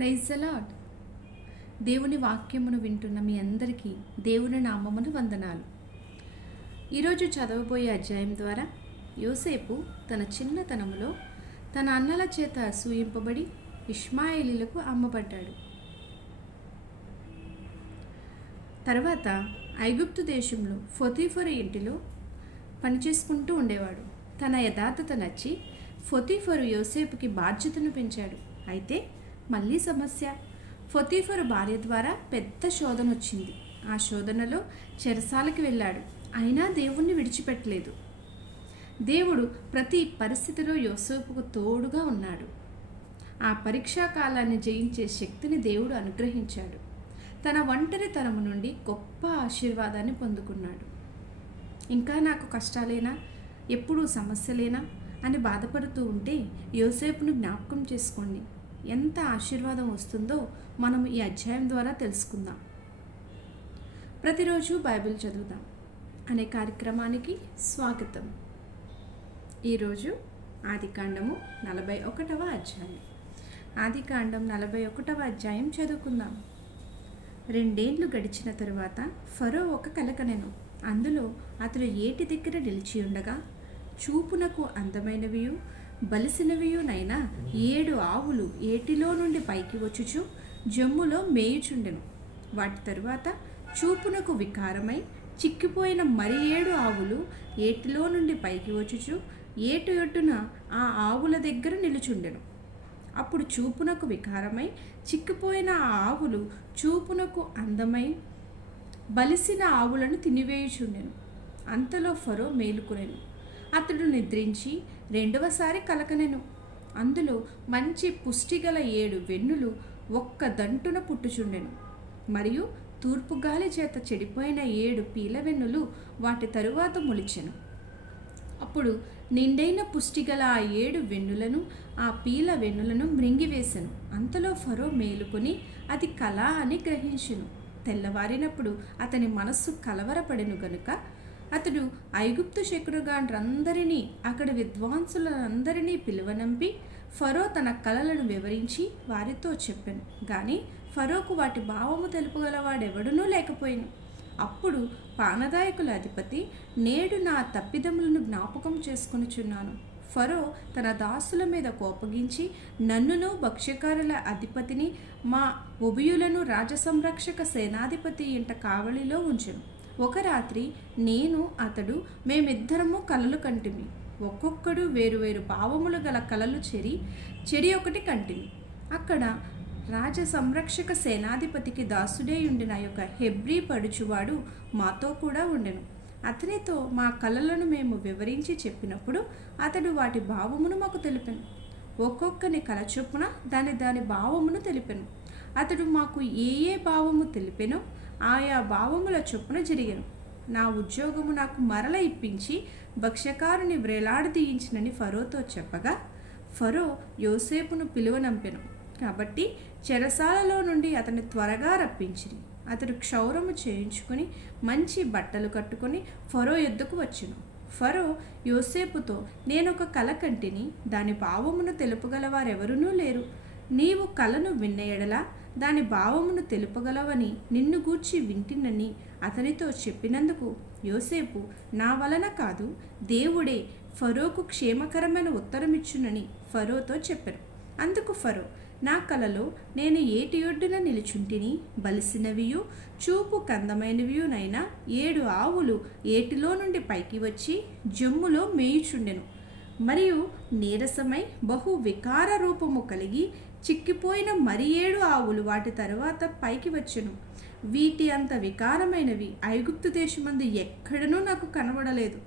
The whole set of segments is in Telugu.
Praise the lord. దేవుని వాక్యమును వింటున్న మీ అందరికీ దేవుని నామమును వందనాలు. ఈరోజు చదవబోయే అధ్యాయం ద్వారా యోసేపు తన చిన్నతనములో తన అన్నల చేత అసూయింపబడి ఇష్మాయేలీలకు అమ్మబడ్డాడు. తర్వాత ఐగుప్తు దేశంలో పొతీఫరు ఇంటిలో పనిచేసుకుంటూ ఉండేవాడు. తన యథార్థత నచ్చి పొతీఫరు యోసేపుకి బాధ్యతను పెంచాడు. అయితే మళ్ళీ సమస్య. పొతీఫరు భార్య ద్వారా పెద్ద శోధన వచ్చింది. ఆ శోధనలో చెరసాలకి వెళ్ళాడు. అయినా దేవుణ్ణి విడిచిపెట్టలేదు. దేవుడు ప్రతి పరిస్థితిలో యోసేపుకు తోడుగా ఉన్నాడు. ఆ పరీక్షా కాలాన్ని జయించే శక్తిని దేవుడు అనుగ్రహించాడు. తన ఒంటరితనము నుండి గొప్ప ఆశీర్వాదాన్ని పొందుకున్నాడు. ఇంకా నాకు కష్టాలేనా, ఎప్పుడూ సమస్యలేనా అని బాధపడుతూ ఉంటే యోసేపును జ్ఞాపకం చేసుకోండి. ఎంత ఆశీర్వాదం వస్తుందో మనం ఈ అధ్యాయం ద్వారా తెలుసుకుందాం. ప్రతిరోజు బైబిల్ చదువుదాం అనే కార్యక్రమానికి స్వాగతం. ఈరోజు ఆదికాండము 41వ అధ్యాయం. ఆదికాండం 41వ అధ్యాయం చదువుకుందాం. 2 ఏళ్ళు గడిచిన తరువాత ఫరో ఒక కల కనెను. అందులో అతడు ఏటి దగ్గర నిలిచి ఉండగా చూపునకు అందమైనవియు బలిసినవియునైనా 7 ఆవులు ఏటిలో నుండి పైకి వచ్చుచు జమ్ములో మేయుచుండెను. వాటి తరువాత చూపునకు వికారమై చిక్కిపోయిన మరి 7 ఆవులు ఏటిలో నుండి పైకి వచ్చుచు ఏటి ఒడ్డున ఆ ఆవుల దగ్గర నిలుచుండెను. అప్పుడు చూపునకు వికారమై చిక్కిపోయిన ఆ ఆవులు చూపునకు అందమై బలిసిన ఆవులను తినివేయుచుండెను. అంతలో ఫరో మేలుకొనెను. అతడు నిద్రించి 2వసారి కలకనెను. అందులో మంచి పుష్టిగల 7 వెన్నులు ఒక్క దంటున పుట్టుచుండెను. మరియు తూర్పు గాలి చేత చెడిపోయిన 7 పీలవెన్నులు వాటి తరువాత మొలిచెను. అప్పుడు నిండైన పుష్టిగల ఆ 7 వెన్నులను ఆ పీల వెన్నులను మృంగివేశెను. అంతలో ఫరో మేలుకొని అది కల అని గ్రహించెను. తెల్లవారినప్పుడు అతని మనస్సు కలవరపడెను గనుక అతడు ఐగుప్తు శకునగాండ్రందరినీ అక్కడి విద్వాంసులందరినీ పిలువనంపి ఫరో తన కలలను వివరించి వారితో చెప్పెను. గాని ఫరోకు వాటి భావము తెలుపగలవాడెవడునూ లేకపోయాను. అప్పుడు పానదాయకుల అధిపతి, నేడు నా తప్పిదములను జ్ఞాపకం చేసుకొనుచున్నాను. ఫరో తన దాసుల మీద కోపగించి నన్నును భక్ష్యకారుల అధిపతిని మా ఉభయులను రాజసంరక్షక సేనాధిపతి ఇంట కావలిలో ఉంచెను. ఒక రాత్రి నేను అతడు మేమిద్దరము కలలు కంటిమి. ఒక్కొక్కడు వేరువేరు భావములు గల కలలు చెరి ఒకటి కంటిమి. అక్కడ రాజ సంరక్షక సేనాధిపతికి దాసుడే ఉండిన యొక్క హెబ్రీ పడుచువాడు మాతో కూడా ఉండెను. అతనితో మా కలలను మేము వివరించి చెప్పినప్పుడు అతడు వాటి భావమును మాకు తెలిపెను. ఒక్కొక్కని కల చొప్పున దాని భావమును తెలిపెను. అతడు మాకు ఏ భావము తెలిపెనో ఆయా భావముల చొప్పున జరిగెను. నా ఉద్యోగము నాకు మరల ఇప్పించి భక్ష్యకారుని వ్రేలాడదీయించినని ఫరోతో చెప్పగా ఫరో యోసేపును పిలువనంపెను. కాబట్టి చెరసాలలో నుండి అతన్ని త్వరగా రప్పించిరి. అతడు క్షౌరము చేయించుకుని మంచి బట్టలు కట్టుకొని ఫరో యొద్దకు వచ్చెను. ఫరో యోసేపుతో, నేనొక కల కంటిని, దాని భావమును తెలుపగలవారెవరునూ లేరు. నీవు కలను విన్న ఎడల దాని భావమును తెలుపగలవని నిన్ను గూర్చి వింటినని అతనితో చెప్పినందుకు యోసేపు, నా వలన కాదు, దేవుడే ఫరోకు క్షేమకరమైన ఉత్తరమిచ్చునని ఫరోతో చెప్పారు. అందుకు ఫరో, నా కలలో నేను ఏటి ఒడ్డున నిలుచుంటిని, బలిసినవియు చూపు కందమైనవియునైనా 7 ఆవులు ఏటిలో నుండి పైకి వచ్చి జమ్ములో మేయుచుండెను. మరియు నీరసమై బహు వికార రూపము కలిగి చిక్కిపోయిన మరి 7 ఆవులు వాటి తరువాత పైకి వచ్చెను. వీటి అంత వికారమైనవి ఐగుప్తు దేశమందు ఎక్కడనూ నాకు కనబడలేదు.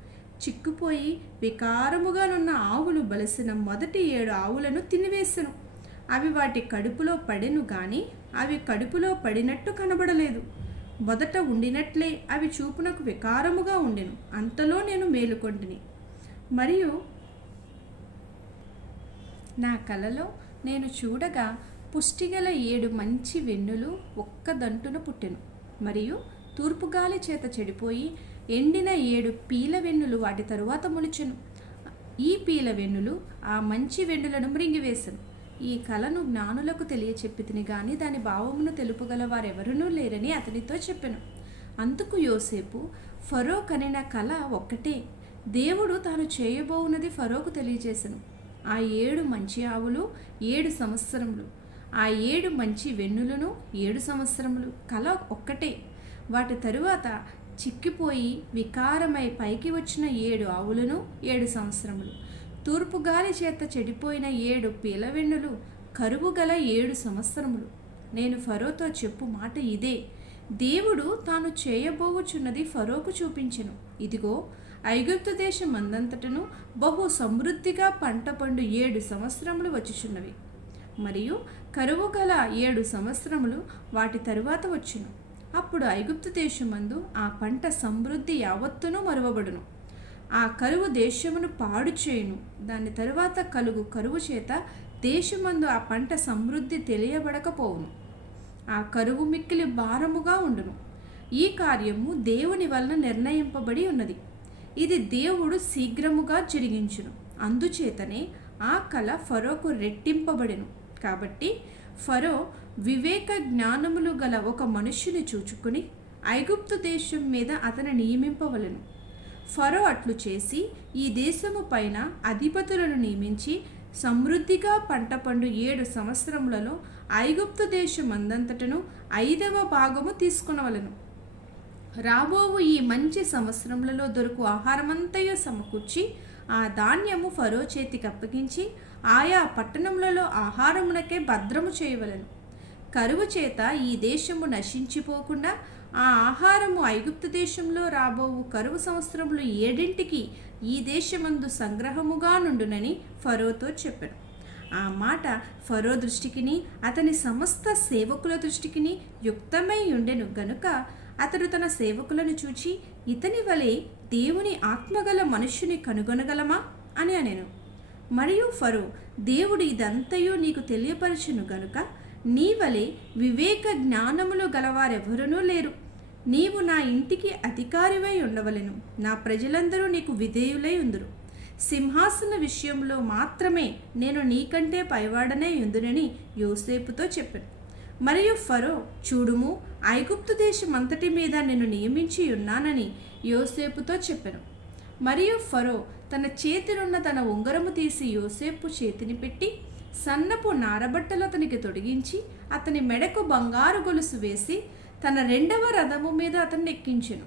చిక్కుపోయి వికారముగానున్న ఆవులు బలిసిన మొదటి 7 ఆవులను తినివేసెను. అవి వాటి కడుపులో పడెను గాని అవి కడుపులో పడినట్టు కనబడలేదు. మొదట ఉండినట్లే అవి చూపునకు వికారముగా ఉండెను. అంతలో నేను మేలుకొంటిని. మరియు నా కలలో నేను చూడగా పుష్టిగల 7 మంచి వెన్నులు ఒక్క దంటున పుట్టెను. మరియు తూర్పుగాలి చేత చెడిపోయి ఎండిన 7 పీల వెన్నులు వాటి తరువాత మొలిచెను. ఈ పీల వెన్నులు ఆ మంచి వెన్నులను మృంగివేశను. ఈ కలను జ్ఞానులకు తెలియచెప్పితిని గాని దాని భావమును తెలుపగల వారెవరునూ లేరని అతనితో చెప్పెను. అందుకు యోసేపు, ఫరో కనిన కల ఒక్కటే, దేవుడు తాను చేయబోవున్నది ఫరోకు తెలియజేసెను. ఆ 7 మంచి ఆవులు 7 సంవత్సరములు, ఆ 7 మంచి వెన్నులను 7 సంవత్సరములు, కల ఒక్కటే. వాటి తరువాత చిక్కిపోయి వికారమై పైకి వచ్చిన 7 ఆవులను 7 సంవత్సరములు, తూర్పు గాలి చేత చెడిపోయిన 7 పీలవెన్నులు, కరువు గల 7 సంవత్సరములు. నేను ఫరోతో చెప్పు మాట ఇదే, దేవుడు తాను చేయబోవుచున్నది ఫరోకు చూపించెను. ఇదిగో, ఐగుప్తు దేశం అందంతటను బహు సమృద్ధిగా పంట పండు 7 సంవత్సరములు వచ్చుచున్నవి, మరియు కరువు గల 7 సంవత్సరములు వాటి తరువాత వచ్చును. అప్పుడు ఐగుప్తు దేశమందు ఆ పంట సమృద్ధి యావత్తును మరువబడును. ఆ కరువు దేశమును పాడు చేయును. దాని తరువాత కలుగు కరువు చేత దేశమందు ఆ పంట సమృద్ధి తెలియబడకపోవును. ఆ కరువు మిక్కిలి భారముగా ఉండును. ఈ కార్యము దేవుని వలన నిర్ణయింపబడి ఉన్నది. ఇది దేవుడు శీఘ్రముగా జరిగించును. అందుచేతనే ఆ కల ఫరోకు రెట్టింపబడెను. కాబట్టి ఫరో వివేక జ్ఞానములు గల ఒక మనుష్యుని చూచుకుని ఐగుప్తు దేశం మీద అతను నియమింపవలెను. ఫరో అట్లు చేసి ఈ దేశము పైన అధిపతులను నియమించి సమృద్ధిగా పంట పండు 7 సంవత్సరములలో ఐగుప్తు దేశం అందంతటను 5వ భాగము తీసుకునవలెను. రాబోవు ఈ మంచి సంవత్సరములలో దొరుకు ఆహారమంతయు సమకూర్చి ఆ ధాన్యము ఫరో చేతికి అప్పగించి ఆయా పట్టణములలో ఆహారమునకే భద్రము చేయవలెను. కరువు చేత ఈ దేశము నశించిపోకుండా ఆ ఆహారము ఐగుప్తు దేశంలో రాబోవు కరువు సంవత్సరములు 7ంటికి ఈ దేశమందు సంగ్రహముగా నుండునని ఫరోతో చెప్పెను. ఆ మాట ఫరో దృష్టికిని అతని సమస్త సేవకుల దృష్టికిని యుక్తమై ఉండెను గనుక అతడు తన సేవకులను చూచి, ఇతని వలె దేవుని ఆత్మగల మనుష్యుని కనుగొనగలమా అని అనెను. మరియు ఫరో, దేవుడు ఇదంతయు నీకు తెలియపరచును గనుక నీ వలె వివేక జ్ఞానములు గలవారెవరునూ లేరు. నీవు నా ఇంటికి అధికారివై ఉండవలెను. నా ప్రజలందరూ నీకు విధేయులై ఉందురు. సింహాసన విషయంలో మాత్రమే నేను నీకంటే పైవాడనే ఉందునని యోసేపుతో చెప్పాను. మరియు ఫరో, చూడుము, ఐగుప్తు దేశం అంతటి మీద నేను నియమించి ఉన్నానని యోసేపుతో చెప్పాను. మరియు ఫరో తన చేతినున్న తన ఉంగరము తీసి యోసేపు చేతిని పెట్టి సన్నపు నారబట్టలు అతనికి తొడిగించి అతని మెడకు బంగారు గొలుసు వేసి తన 2వ రథము మీద అతన్ని ఎక్కించెను.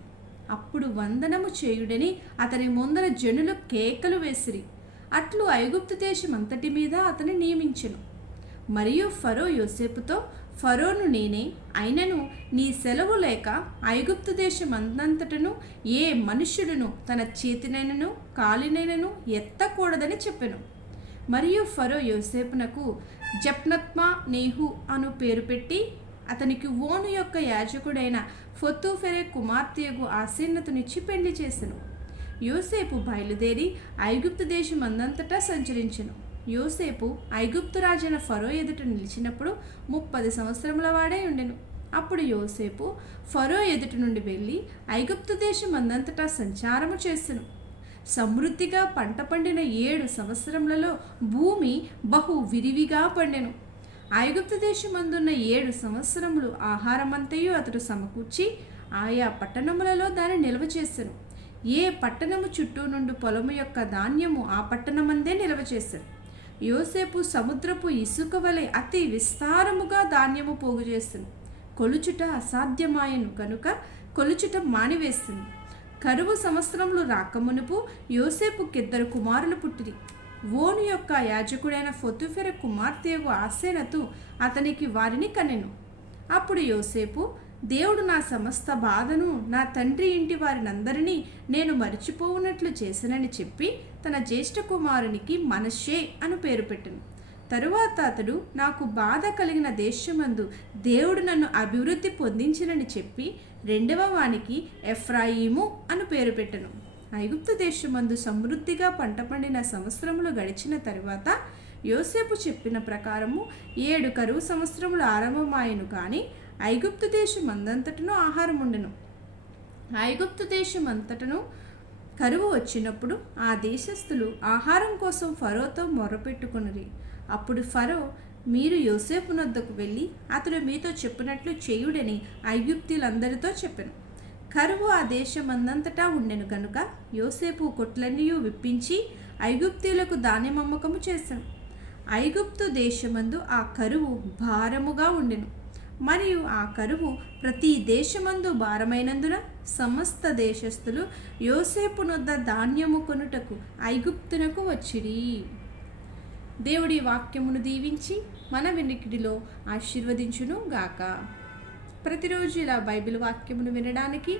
అప్పుడు వందనము చేయుడని అతని ముందర జనులు కేకలు వేసిరి. అట్లు ఐగుప్తు దేశం అంతటి మీద అతని నియమించెను. మరియు ఫరో యోసేపుతో, ఫరోను నేనే, అయినను నీ సెలవు లేక ఐగుప్తు దేశం అందంతటను ఏ మనుష్యుడును తన చేతినైనను కాలినైనను ఎత్తకూడదని చెప్పెను. మరియు ఫరో యోసేపునకు జప్నత్మా నేహు అను పేరు పెట్టి అతనికి ఓను యొక్క యాజకుడైన ఫొతూఫెరె కుమార్తెయగు ఆసీనతనిచ్చి పెళ్లి చేసెను. యోసేపు బయలుదేరి ఐగుప్తు దేశం అందంతటా సంచరించెను. యోసేపు ఐగుప్తు రాజైన ఫరో ఎదుట నిలిచినప్పుడు 30 సంవత్సరముల వాడై ఉండెను. అప్పుడు యోసేపు ఫరో ఎదుట నుండి వెళ్ళి ఐగుప్తు దేశం అందంతటా సంచారము చేసెను. సమృద్ధిగా పంట పండిన 7 సంవత్సరములలో భూమి బహు విరివిగా పండెను. ఐగుప్తు దేశమందున్న 7 సంవత్సరములు ఆహారమంతయు అతడు సమకూర్చి ఆయా పట్టణములలో దాన్ని నిల్వ చేసెను. ఏ పట్టణము చుట్టూ నుండి పొలము యొక్క ధాన్యము ఆ పట్టణమందే నిల్వ చేశారు. యోసేపు సముద్రపు ఇసుక వలె అతి విస్తారముగా ధాన్యము పోగు చేసెను. కొలుచుట అసాధ్యమాయను కనుక కొలుచుట మానివేసింది. కరువు సంవత్సరములు రాకమునుపు యోసేపుకి 2 కుమారులు పుట్టిరి. ఓను యొక్క యాజకుడైన ఫొతూఫెరె కుమార్తెయగు ఆసెనతు అతనికి వారిని కనెను. అప్పుడు యోసేపు, దేవుడు నా సమస్త బాధను నా తండ్రి ఇంటి వారినందరినీ నేను మరిచిపోవునట్లు చేసనని చెప్పి తన జ్యేష్ఠ కుమారునికి మనష్షే అను పేరు పెట్టెను. తరువాత అతడు, నాకు బాధ కలిగిన దేశమందు దేవుడు నన్ను అభివృద్ధి పొందించినని చెప్పి 2వ వానికి ఎఫ్రాయిము అను పేరు పెట్టెను. ఐగుప్తు దేశమందు సమృద్ధిగా పంట పండిన సంవత్సరములు గడిచిన తరువాత యోసేపు చెప్పిన ప్రకారము 7 కరువు సంవత్సరములు ఆరంభమాయను. కానీ ఐగుప్తు దేశం అందంతటను ఆహారం ఉండెను. ఐగుప్తు దేశం అంతటను కరువు వచ్చినప్పుడు ఆ దేశస్థులు ఆహారం కోసం ఫరోతో మొరపెట్టుకునిరి. అప్పుడు ఫరో, మీరు యోసేపునొద్దకు వెళ్ళి అతడు మీతో చెప్పినట్లు చేయుడని ఐగుప్తీయులందరితో చెప్పెను. కరువు ఆ దేశమందంతటా ఉండెను కనుక యోసేపు కొట్లన్నీ విప్పించి ఐగుప్తీయులకు ధాన్యమమ్మకము చేశాను. ఐగుప్తు దేశమందు ఆ కరువు భారముగా ఉండెను. మరియు ఆ కరువు ప్రతి దేశమందు భారమైనందున సమస్త దేశస్థులు యోసేపునొద్ద ధాన్యము కొనుటకు ఐగుప్తునకు వచ్చిరి. దేవుడి వాక్యమును దీవించి మన వినికిడిలో ఆశీర్వదించును గాక. ప్రతిరోజు ఇలా బైబిల్ వాక్యమును వినడానికి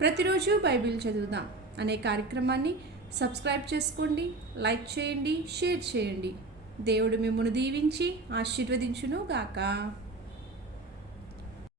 ప్రతిరోజు బైబిల్ చదువుదాం అనే కార్యక్రమాన్ని సబ్స్క్రైబ్ చేసుకోండి, లైక్ చేయండి, షేర్ చేయండి. దేవుడు మిమ్మును దీవించి ఆశీర్వదించును గాక.